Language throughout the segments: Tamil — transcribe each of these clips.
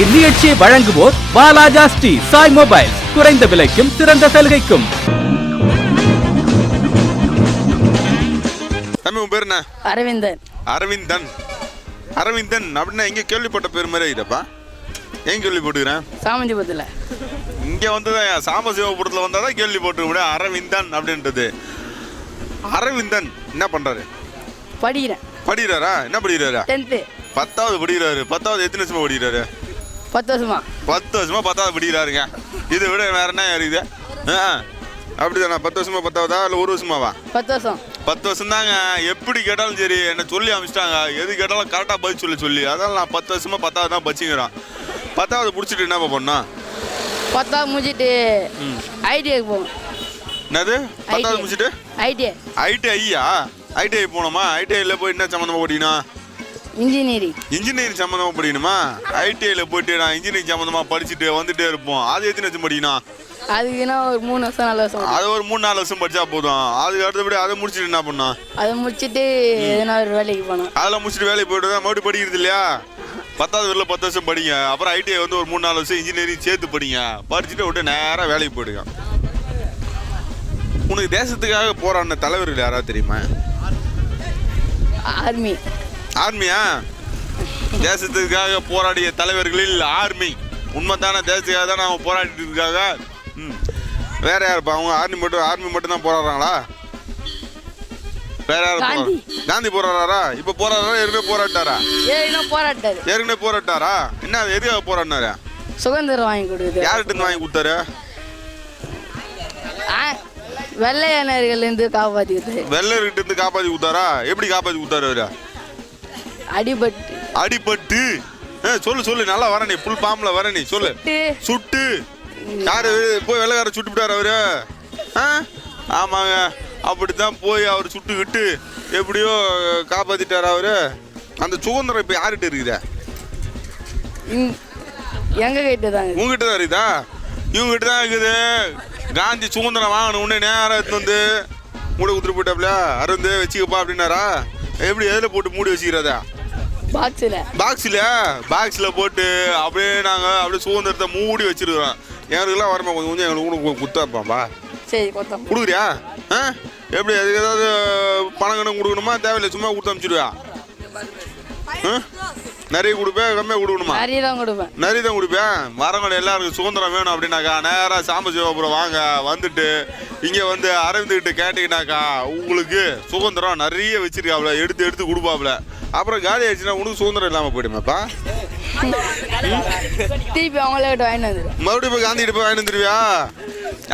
இந்நிகழ்ச்சியை வழங்குவோர் பாலாஜா ஸ்ரீ சாய் மொபைல், குறைந்த விலைக்கும் சிறந்த சலுகைக்கும். தம்பி உன் பேர் என்ன? அரவிந்தன். அரவிந்தன். அரவிந்தன் அப்படின்னா எங்க கேள்விப்பட்ட பேர் மாதிரி இதப்பா? ஏன் கேள்விப்பட்டுக்கிறேன்? சாமந்திபுரத்தில். இங்கே வந்ததான் சாமசிவபுரத்தில் வந்தால் தான் கேள்விப்பட்டு முடியும் அரவிந்தன் அப்படின்றது. அரவிந்தன் என்ன பண்ணுறாரு? படிக்கிறேன். படிக்கிறாரா? என்ன படிக்கிறாரா? 10th. 10வது படிக்கிறாரு. 10வது எத்தனை வருஷமா படிக்கிறாரு? 10 வருஷமா. 10 வருஷமா 10வது படிக்கிறாருங்க. இதை விட வேற என்ன இருக்குது? அப்படிதானா? 10 வருஷமா 10வதா இல்லை 1 வருஷமாவா? 10 வருஷம். 10 வருஷம் தாங்க. எப்படி கேட்டாலும் சரி என்ன சொல்லி அமைச்சிட்டாங்க. எது கேட்டாலும் கரெக்டாக பதில் சொல்லி அதனால் நான் 10 வருஷமா 10வது தான் படிச்சுக்கிறேன். 10வது முடிச்சுட்டு என்ன பண்ணா? 10வது முடிச்சுட்டு ஐடிஐக்கு போகணும். என்னது? 10வது முடிச்சுட்டு ஐடிஐ. ஐடிஐயா? ஐடிஐ போனோமா? ஐடிஐயில் போய் என்ன சம்மந்தமாக படிக்கணும்? இன்ஜினியரிங். இன்ஜினியரிங் சம்மந்தமாக படிக்கணுமா? ஐடிஐயில் போயிட்டு நான் இன்ஜினியரிங் சம்மந்தமாக படிச்சுட்டு வந்துட்டே இருப்போம். அது எத்தனை வருஷம் படிக்கணும்? அதுக்குன்னா ஒரு 3 வருஷம் 4 வருஷம். அது ஒரு 3-4 வருஷம் படித்தா போதும். அதுக்கு அடுத்தபடி அதை முடிச்சுட்டு என்ன பண்ணோம்? அதை முடிச்சுட்டு எதனா ஒரு வேலைக்கு போகணும். அதெல்லாம் முடிச்சுட்டு வேலைக்கு போய்ட்டு தான் மறுபடியும் படிக்கிறது இல்லையா? 10வது வரல 10 வருஷம் படிங்க. அப்புறம் ஐடிஐ வந்து ஒரு 3-4 வருஷம் இன்ஜினியரிங் சேர்த்து படிங்க. படிச்சுட்டு விட்டு நேராக வேலைக்கு போயிடுங்க. உனக்கு தேசத்துக்காக போராடின தலைவர்கள் யாராவது தெரியுமா? ஆர்மி. ஆர்மியா? தேசத்துக்காக போராடிய தலைவர்களில் ஆர்மி உண்மைதானே? தேசத்துக்காக தான் அவங்க போராடிட்டு இருக்காங்க. வேற யாருப்பா? அவங்க ஆர்மி மட்டும் தான் போராடுறாங்களா? வேற யாரு? காந்தி போராடுறாரா? இப்ப போராடுறாரா? ஏற்கனவே போராட்டாரா? ஏற்கனவே போராட்டாரா? என்ன எதுக்காக போராடினாரு? சுதந்திரம் வாங்கி கொடுக்குது. யார்கிட்ட வாங்கி கொடுத்தாரு? வெள்ளையனர்கள் இருந்து காப்பாத்திக்கிட்டு. வெள்ளையர்கிட்ட இருந்து காப்பாத்தி கொடுத்தாரா? எப்படி காப்பாத்தி கொடுத்தாரு அவரு? அடிபட்டு. அடிபட்டு? சொல்லு நல்லா வர நீ புல் பாம்புல வர நீ சொல்லு. சுட்டு யாரு போய் வெள்ளைக்கார சுட்டு விட்டாரு அவரு? ஆமாங்க, அப்படித்தான் போய் அவர் சுட்டுக்கிட்டு எப்படியோ காப்பாத்திட்டாரு அவரு. அந்த சுதந்திரம் இப்ப யார்கிட்ட இருக்குதா? எங்க கிட்ட தான். உங்ககிட்ட தான் இருக்குதா? இவங்க கிட்ட தான் இருக்குது. காந்தி சுதந்திரம் வாங்கணும் உடனே நேரம் எடுத்து வந்து மூட குத்துட்டு போயிட்டாப்ல. அருந்து வச்சுக்கப்பா அப்படின்னாரா? எப்படி எதில் போட்டு மூடி வச்சுக்கிறதா? பாக்ஸில் போட்டு அப்படியே நாங்கள் அப்படியே சுதந்திரத்தை மூடி வச்சிருக்கிறோம். எங்களுக்குலாம் வரமா கொஞ்சம் எங்களுக்கு குத்தாப்பாம்பா. சரி கொடுக்குறியா? எப்படி அதுக்கு ஏதாவது பணம் கணக்கு கொடுக்கணுமா? தேவையில்லை, சும்மா கொடுத்து அனுப்பிச்சிடுவா? நிறைய கொடுப்பேன், கம்மியாக கொடுக்கணுமா? நிறைய தான் கொடுப்பேன். வரவங்க எல்லாருக்கும் சுதந்திரம் வேணும் அப்படின்னாக்கா நேராக சாம்பசிவபுரம் வாங்க. வந்துட்டு இங்கே வந்து அரவிந்துக்கிட்ட கேட்டீங்கன்னாக்கா உங்களுக்கு சுதந்திரம் நிறைய வச்சிருக்காப்ல, எடுத்து கொடுப்பாப்ல. அப்புறம் காலி ஆயிடுச்சுன்னா உனக்கு சுதந்திரம் இல்லாமல் போயிடுமாப்பா? திருப்பி அவங்களே மறுபடியும் போய் காந்திகிட்ட போய் வாங்கி வந்துருவியா?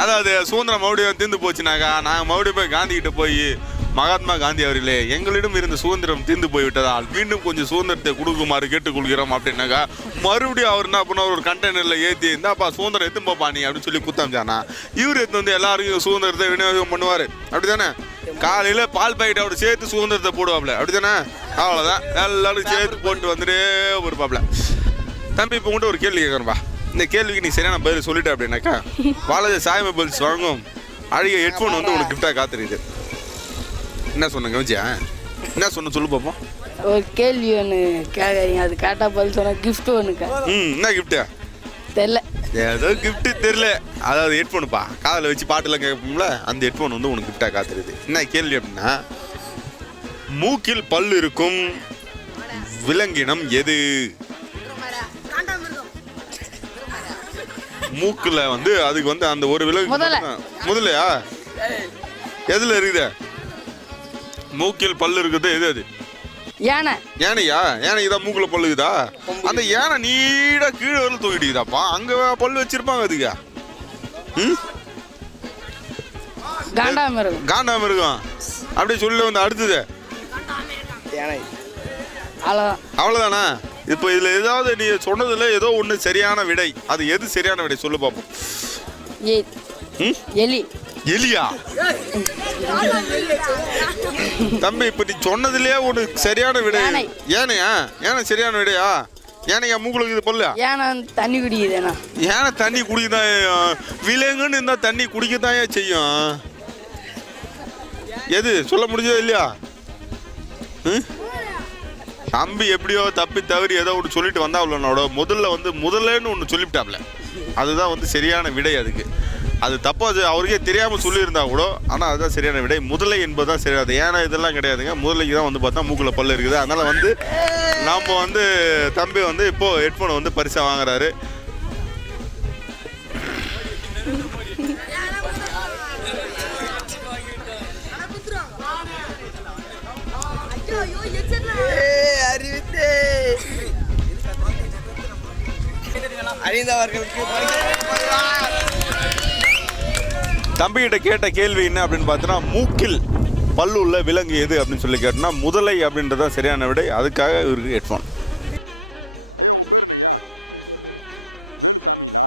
அதாவது சுதந்திரம் மறுபடியும் தீர்ந்து போச்சுனாக்கா நாங்கள் மறுபடியும் போய் காந்திகிட்ட போய் மகாத்மா காந்தி அவர்களே, எங்களிடம் இருந்த சுதந்திரம் தீர்ந்து போய்விட்டதால் மீண்டும் கொஞ்சம் சுதந்திரத்தை கொடுக்குமாறு கேட்டுக்கொள்கிறோம் அப்படின்னாக்கா மறுபடியும் அவர் என்ன பண்ண ஒரு கண்டெய்னரில் ஏற்றி இந்தாப்பா சுதந்திரம் எடுத்து போப்பா நீ அப்படின்னு சொல்லி குத்தாமிச்சானா இவர் எடுத்து வந்து எல்லாருக்கும் சுதந்திரத்தை விநியோகம் பண்ணுவார். அப்படி தானே? காலையில் பால் பாக்கெட் அவர் சேர்த்து சுதந்திரத்தை போடுவாப்ல. அப்படி தானே? அவ்வளோதான், எல்லாரும் சேர்த்து போட்டு வந்துட்டே இருப்பாப்ல. தம்பி இப்போ உங்கள்கிட்ட ஒரு கேள்வி கேட்குறேன்பா. இந்த கேள்விக்கு நீ சரியான பதில் சொல்லிட்ட அப்படின்னாக்கா பாலாஜி சாய் மொபைல்ஸ் வழங்கும் அழகிய ஹெட்ஃபோன் வந்து உனக்கு கிஃப்டாக காத்துருக்குது. என்ன சொன்னங்க வச்சியா? என்ன சொன்ன சொல்லு பாப்போம். ஒரு கேள்வி ஒன்று கேட்குறீங்க, அது கேட்டா பதில் சொன்ன கிஃப்ட் ஒன்றுக்கா. என்ன கிஃப்ட்டு? தெரியல, ஏதோ கிஃப்ட்டு தெரியல. அதாவது ஹெட்ஃபோனுப்பா, காதில் வச்சு பாட்டுலாம் கேட்போம்ல, அந்த ஹெட்ஃபோன் வந்து உனக்கு கிஃப்டாக காத்துருது. என்ன கேள்வி அப்படின்னா, மூக்கில் பல் இருக்கும் விலங்கினம் எது? மூக்குல வந்து அதுக்கு வந்து அந்த ஒரு விலங்கு முதலையா? எதுல இருக்குது? மூக்கில் பல்லு இருக்குது எது? அது யானையா? யானைக்கு தான் மூக்குல பல்லு இருக்குதா? அந்த யானை நீடா கீழே வரல தூக்கிட்டுதாப்பா, அங்க பல்லு வச்சிருப்பாங்க அதுக்கு. காண்டாமிருகம் அப்படியே சொல்லி வந்து அடுத்தது அவ்வளவுதானா? இப்போ இதுல ஏதாவது நீ சொன்னதுல ஏதோ ஒண்ணு சரியான விடை, அது எது சரியான விடை சொல்லு பாப்போம். எலியா? தம்பி இப்ப நீ சொன்னதுலயே ஒண்ணு சரியான விடை. ஏனையா? ஏனை சரியான விடையா? ஏனையா மூக்குல இது பல்ல? ஏனை தண்ணி குடிக்குது. ஏனை தண்ணி குடிக்குதான்? விலங்குன்னு இருந்தா தண்ணி குடிக்கத்தான் செய்யும். எது சொல்ல முடிஞ்சது இல்லையா? தம்பி எப்படியோ தப்பி தவறி ஏதோ ஒன்று சொல்லிட்டு வந்தா அவ்வளோனோட முதல்லன்னு ஒன்று சொல்லிவிட்டாப்ல. அதுதான் வந்து சரியான விடை. அதுக்கு அது தப்பு, அது அவருக்கே தெரியாமல் சொல்லியிருந்தா கூட, ஆனால் அதுதான் சரியான விடை. முதலை என்பது தான் சரியாது. ஏன்னா இதெல்லாம் கிடையாதுங்க. முதலைக்கு தான் வந்து பார்த்தா மூக்கில் பல்லு இருக்குது. அதனால் வந்து நாம் வந்து தம்பி வந்து இப்போது ஹெட்ஃபோனை வந்து பரிசாக வாங்குறாரு. தம்பிகிட்ட கேட்ட கேள்வி என்ன அப்படின்னு பார்த்தோன்னா, மூக்கில் பல்லு உள்ள விலங்கு எது அப்படின்னு சொல்லி கேட்டோம்னா முதலை அப்படின்றதான் சரியான விடை. அதுக்காக இவருக்கு ஹெட்ஃபோன். ஐயா உங்கள் பேர் என்னய்யா? வேலு சாமிங்களா?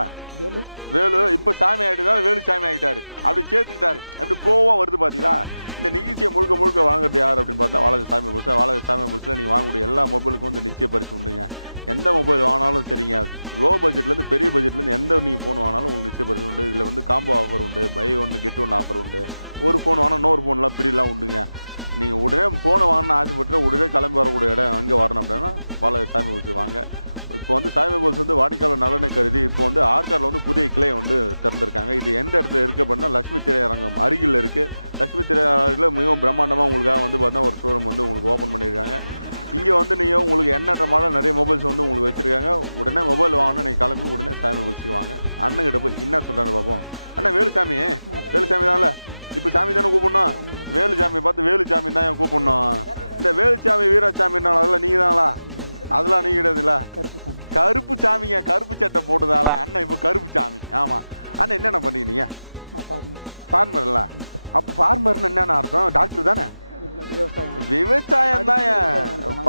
வேலு இப்போ சாமி ஆகிட்டதால வேலு சாமி ஆகிட்டாரு. அப்படி சேர்த்துக்கிட்டாரு. அப்படி ப்ளோவாக வருது பார்த்தீங்களா? இந்த நிகழ்ச்சியை முழுக்க வாங்குறது யார் அப்படின்னு பார்த்தா வாலாஜி சாமி பஸ். வாலாஜி சாமி பஸ்ஸில் நீங்கள் வாங்கக்கூடிய எல்லா மொபைலுக்கும் வந்து நிச்சய பரிசு உண்டுங்க. எந்த மொபைல் வாங்கினாலும் சரிங்க, லோ பட்ஜெட்லேருந்து பெரிய பட்ஜெட்லேருந்து எந்த நீங்கள் ஃபோன் வாங்கினாலும் உங்களுக்கு நிச்சய பரிசு உண்டு. இதில் வந்து காம்போ ஆஃபர் உண்டு, பை ஒன்று கெட் ஒன்று ஆஃபர் உண்டு. ஒரு ஃபோன் வாங்கினா இன்னொரு ஃபோன்லாம் ஃப்ரீலாம் உண்டுங்க. நீங்கள் உடனே ஃபோனை வாங்கினா ஆசைப்பட்டு உடனே கிளம்பி வரக்கூடிய இடம் எங்கே வரணும் அப்படின்னா வாலாஜி சாமி பஸ் வாங்க. இப்போ வந்து சாமி பஸ் வந்து வாடிக்கையாளர் நலனை கருதி இப்போ வந்து ஆற்காடில் வந்து புதிய கிளை வந்து திறந்திருக்காங்க. இது எந்த இடத்துல இருக்குது அப்படின்னா லட்சுமி திரையரங்கம் அருகில் இருக்குது. லட்சுமி திரையரங்கில் மிகவும் பிரம்மாண்டமாக உங்களுக்காக வந்து பார்த்தீங்கன்னா ஒரு ஷோரூம் வந்து உங்களுக்கு ஓப்பன் பண்ணியிருக்காங்க. இங்கே வந்து நீங்கள் உங்களுக்கு எண்ணற்ற மாடல் நிறைய மொபைல்ஸ் வந்து உங்களுக்கு வச்சுருக்காங்க. உடனே மொபைல் வாங்கணும், நீங்கள் கிளம்பி உடனே சாமி பஸ்ஸுக்கு வாங்க. அண்ணங்கிட்ட போய் என்ன சொல்கிறாங்க பார்ப்போம். அண்ணா வேலுசாமி தானே? இப்போ சாமி தானே கூப்பிடணும்? வேலுசாமி பார்த்து வேலுசாமி தான் என் கூப்பிடணும். இந்த வேலுசாமி வீராசாமினால அதெல்லாம் நீங்கள் தாங்களா? அதெல்லாம் நீ கிடையாதுல்ல, கருப்பு சாமிங்க. கருப்பு சட்டை போட்டுதால அண்ணன் இப்போ கருப்பு சாமி. ஆமாம் அண்ணன் என்னென்ன பண்ணுறீங்க? ஃபார்மர்ல? அப்போ ஃபார்மர்னு என்னென்ன அர்த்தம்? டாக்டர் தானே? விவசாயம் தான்.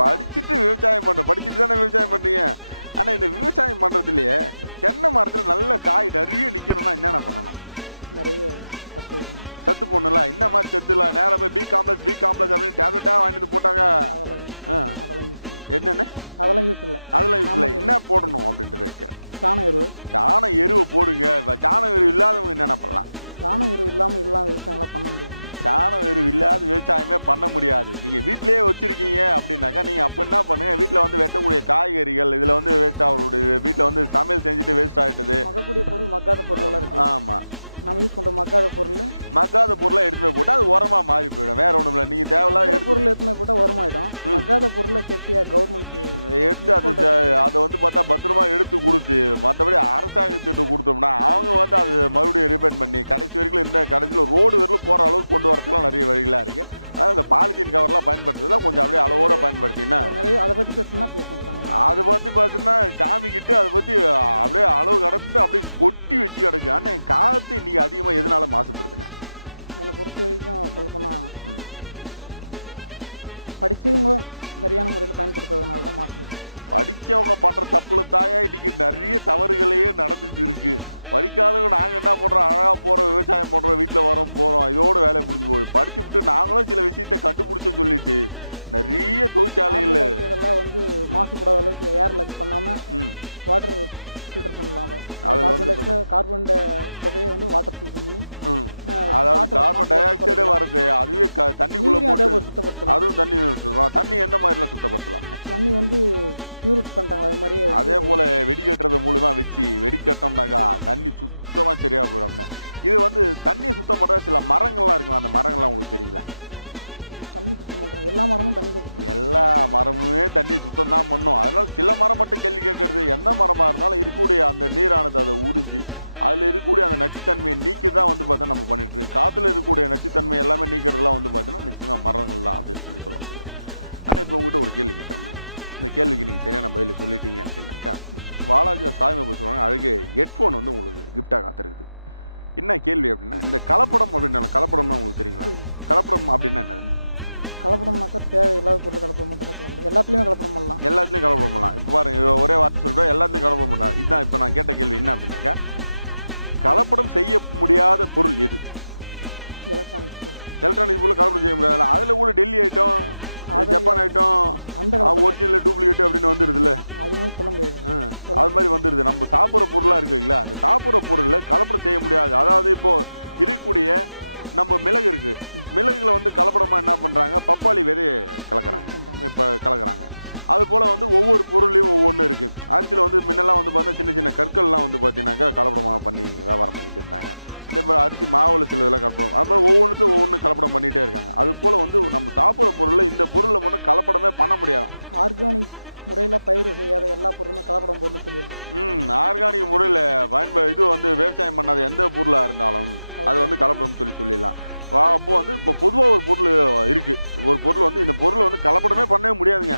படிச்சுட்டு விவசாயம் படிச்சுட்டு தானே விவசாயம் பண்ணுறீங்க. ஆனால் இந்த விவசாயம் பண்ணுறதுலையே தென்னை மரத்தில் நல்ல காய் நிறைய நிற்கணும்னா என்னென்ன பண்ணணும்? நிறைய சத்து போடணும்ல. என்ன மாதிரி சத்துல நேராக போய் பி காம்ப்ளெக்ஸ் அப்படின்னு டேப்லெட்டாக வாங்கிட்டு வந்து போட்டாங்க. என்னென்ன அதெல்லாம் யூஸ் இல்லை. என்ன போடணும் அப்படின்றது வைக்கிறேன். சாண எருவை போடுங்க. சாண எருவு இல்லாதவங்க என்னென்ன பண்ணலாம்? சாண எருவு இல்லாமல் விவசாயம்லாம் பண்ண முடியாது. சாண எருவு இல்லாத விவசாயமே பண்ண முடியாது. நீங்கள் வீட்டிலேயே வச்சுருக்கீங்க அப்படின்னாக்கா நீங்கள் அப்போ என்ன பண்ணுங்க, வீட்டில் வந்து வெட்டக்கூடிய காய்கறிகள் இதில் வந்து வேஸ்ட் ஆகுது. வீட்டில் வந்து சமையல் செஞ்சுட்டு வேஸ்ட் ஆகிட்டது. மக்கக்கூடிய பொருள் மக்காத பொருள் இருக்கு. ஆமாம், நம்ம யூஸ் பண்ணுற மக்காத பொருளை எடுத்து போய் போட்டால் அது உரமாக மாறி போயிடும். வேற ஒன்றும் இல்லை. நீங்கள் தேவையில்லாத பொருள் எடுத்து போய் போட்டால் உரமாயிடும். மக்காத பொருளை சேஃப்டியாக கவர்மெண்ட் எடுத்து அதை வந்து பார்த்தா பத்திரமா எடுத்து கொடுத்து, மற்றபடி அரசாங்கத்திட்ட கொடுத்தோம்னா அவங்க வந்து அது மறுபடியும் ரிப்பேர் பண்ணி கடைசி வரைக்கும் இந்த கடைசியில் ரோடு வரைக்கும் போகிற அளவுக்கு கொண்டு வரதுக்குலாம் நிறைய வழிகளாக இருக்குது. அதாவது இந்த பாலித்தீன் கவர்லாம் பயன்படுத்துறதுலாம் கொஞ்சம் அப்படியே அளவோட பயன்படுத்தினா அதை பற்றி பேசணும். அதை பற்றி பார்த்தீங்கன்னா சாமி கிட்ட அதை பற்றி அப்படியே அளவு கடந்து அப்படியே கொட்டி வச்சு கிடக்கு. ஆனால் காற்று இன்னைக்கு அதிகமாக எதனால மாசுபடுத்தினேன் என்னை பொறுத்த வரைக்கும் சொல்லப்போனால் படித்தவங்க சரியான முறையில் பயன்படுத்துறதுனால தான் மாசுபடுது. படித்தவங்க பண்ணுற தப்புல தாயா இன்னைக்கு நிறைய தவறுகளையே நடந்துட்டு இருக்கு. படிக்காதவங்க நாங்கள் என்ன பண்ணுறோம், அழகாக போகிறோம், விவசாயம் பண்ணுறோம், வீட்டில் போகிறோம், இதோட வேலையை முடிஞ்சு போய் படிச்சு விட்டு நாங்களும் சில விஷயத்தை கண்டுபிடிச்சோம் சொல்லிட்டு நிறைய தொழிற்சாலைகள் இதெல்லாம் வந்து மாசுபடாத அளவுக்கு ஏர்ல பண்ணாமல் வாட்டர் ஃபில்டர் பண்ணலாம். கார்பன் புகையை வந்து வாட்டர் ஃபில்டர் பண்ணி, அதாவது கார்பன் டை ஆக்சைடு வருது, அதுவே தண்ணிக்குள்ள போட்டு சுத்தப்படுத்தலாம். அதுவும் தண்ணி எந்த மாதிரிலாம் சுத்தப்படுத்தலாம்? தண்ணி வந்து பியூரிட் பண்றாங்க. அது மாதிரி அதே போல வெடிக்கட்டுறது மூலமா வச்சு வெடிக்கட்டோம்னாக்கா தண்ணி சுத்தமா சரியா போயிடும். இது வந்து தண்ணி சுத்தம் பண்ற சில மரங்கள்லாம் இருக்குல்ல, அந்த மரங்கள்லாம் உங்களுக்கு தெரியல? தண்ணி சுத்தம் பண்றாங்க. எல்லா மரமும் தண்ணி சுத்தம், எல்லா மரமுமே தண்ணி சுத்தம் தான் பண்ணும். அதனால சில மரம் மட்டும் கேள்வி கேட்கறது, எந்த மரமா இருந்தாலும் இருக்கக்கூடிய அந்த நீரானது அதை உறிஞ்சி அதில் இருக்கக்கூடிய அந்த நச்சுத்தன்மையை நீக்கி தான் வந்து பார்த்தா நம்ம பண்ணிட்டு இருக்கு. காற்றுல இருக்கக்கூடிய நச்சுத்தன்மை எல்லாமே நீக்கிறதுலாம் வந்து பார்த்தீங்கன்னா நிச்சயமாக மரங்கள் தான் அப்படின்னு சொல்ல முடியாது. ஆனால் இப்போ உங்ககிட்ட ஒரு கேள்வி கேட்குறேன். இந்த கேள்விக்கு நீங்கள் சரியான பதில் சொல்லிட்டீங்க அப்படின்னாக்கா வாலாஜா சாமி சொல்லுவாங்க அழகு ஹெட்ஃபோன் வந்து உங்களுக்கு கிஃப்டாக காத்திருக்குது. என்ன கேள்வி அப்படின்னா, இந்த கலப்படம் அப்படின்னா கலப்படம்னா உங்களுக்கு தெரியுங்களா? கலப்படம் அப்படின்னா என்னது? கலப்படம்னாக்கா தேவையில்லாத பொருள் கலப்படம் மட்டும் தான் கலப்படம். எல்லாத்துலேயும் கலப்படம் பண்ணலாம். எல்லாத்துலேயும் கலப்படம் பண்ணலாம். இப்போ பாருங்க, ஒரே வார்த்தை சொல்லிட்டு எல்லாத்துலேயும் கலப்படம் பண்ணலாம். இதுதான் இப்போ நான் கேட்ட கேள்வி. என்ன அப்படின்னாக்கா, கலப்படம் செய்ய முடியாத பொருள் எது? எலக்ட்ரானிக்ஸ் பொருள் கலப்படம் செய்ய முடியாது. அதில் கூட Delhi item, Japan item, original duplicate அப்படின்னு வந்துடுதுல்ல, அது சொல்ல முடியாது. அது மாதிரி வந்துடுது. நம்ம சாப்பிட்ற பொருளாக இருக்கு இல்லைங்களா, அந்த சாப்பிட்ற பொருளில் கலப்படம் செய்ய முடியாது. அதாவது இப்போ இருக்கக்கூடிய நம்ம மிளகு இருக்கு, மிளகுல வந்து கலப்படமா என்ன பண்றாங்க, பப்பாளி விதையை கலக்குறாங்க. இப்போ கலக்குறாங்க. அது போல் வந்து ஒவ்வொரு பொருளையும் ஒவ்வொன்று இருக்குது. அரிசியில் வந்து முன்னெல்லாம் வந்து பார்த்தா சின்ன சின்ன கற்கள்லாம் வந்து பார்த்தீங்கன்னாக்கா கலப்படமாக பண்ணி வியாபாரம் பண்ணிகிட்டு இருந்தாங்க. அதே போல் அரிசி மாவில் சில இதெல்லாம் கலப்படம், அது மாதிரி ஒவ்வொன்றுத்தையும் ஒவ்வொன்று கலப்படம் பண்ணிகிட்டே இருக்காங்க. அது போல் வந்து நம்ம சாப்பிட்ற பொருளில் இந்த பொருளை மட்டும் கலப்படமே பண்ண முடியாது. ஆர்கானிக் முறையில் பயிர் செய்யாத எல்லா பொருளுமே கலப்படம் பொருள்னு சொல்லிடலாம். ஆர்கானிக் முறையில் இது வந்து விவசாயம் பண்ணாத எந்த பொருளாக இருந்தாலும் அது வந்து கலப்படம்னு சொல்லிடலாம். அப்போ வந்து இப்போ பொதுவாக ஒரு பொருள் இருக்குது. ஒரு பொருள் வந்து இந்த பொருளை வந்து கலப்படமே பண்ணவே முடியாதுங்க.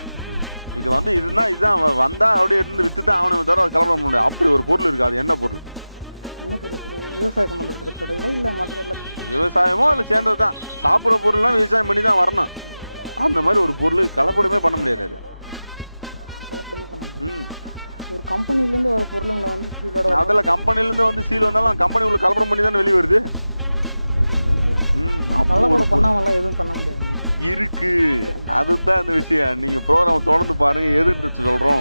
இது வந்து இதுதான் வந்தால் அப்படியே இருந்து விற்று தான் ஆகணுமே தவிர அது கலப்படம் பண்ண முடியாது. அப்படி ஒரு பொருள் இருக்குது. அது என்ன பொருள்? என்ன பொருள்? விவசாய சம்மந்தப்பட்ட சொல்கிறீங்களா இல்லை மற்ற எல்லாம்? விவசாயமோ அதில் சேர்ந்தது தான். சாப்பிட்ற பொருள்லாம் விவசாயம் பண்ணி தான் வரணும். அந்த மாதிரி ஒரு பொருள் கலப்படமே பண்ண முடியாது. அது கலப்படமே பண்ண முடியாது. ஒரு கம்பெனிலேருந்து வர பொருளுங்களை வந்து சீலோட அதில் கம்பெனிலேருந்து வந்து சீல் வந்தாலும் கம்பெனி உள்ள கலப்படம் பண்ணி தானே வெளியே வருது. கலப்படம் பண்ணாமலாம் எதுவும் பண்ண முடியாது இருக்கு. அதுதான் இந்த விஷயம். நீங்கள் ப்ரோக்ராம் தொடர்ந்து பாருங்கள், எதுன்னு சொல்கிறோம்.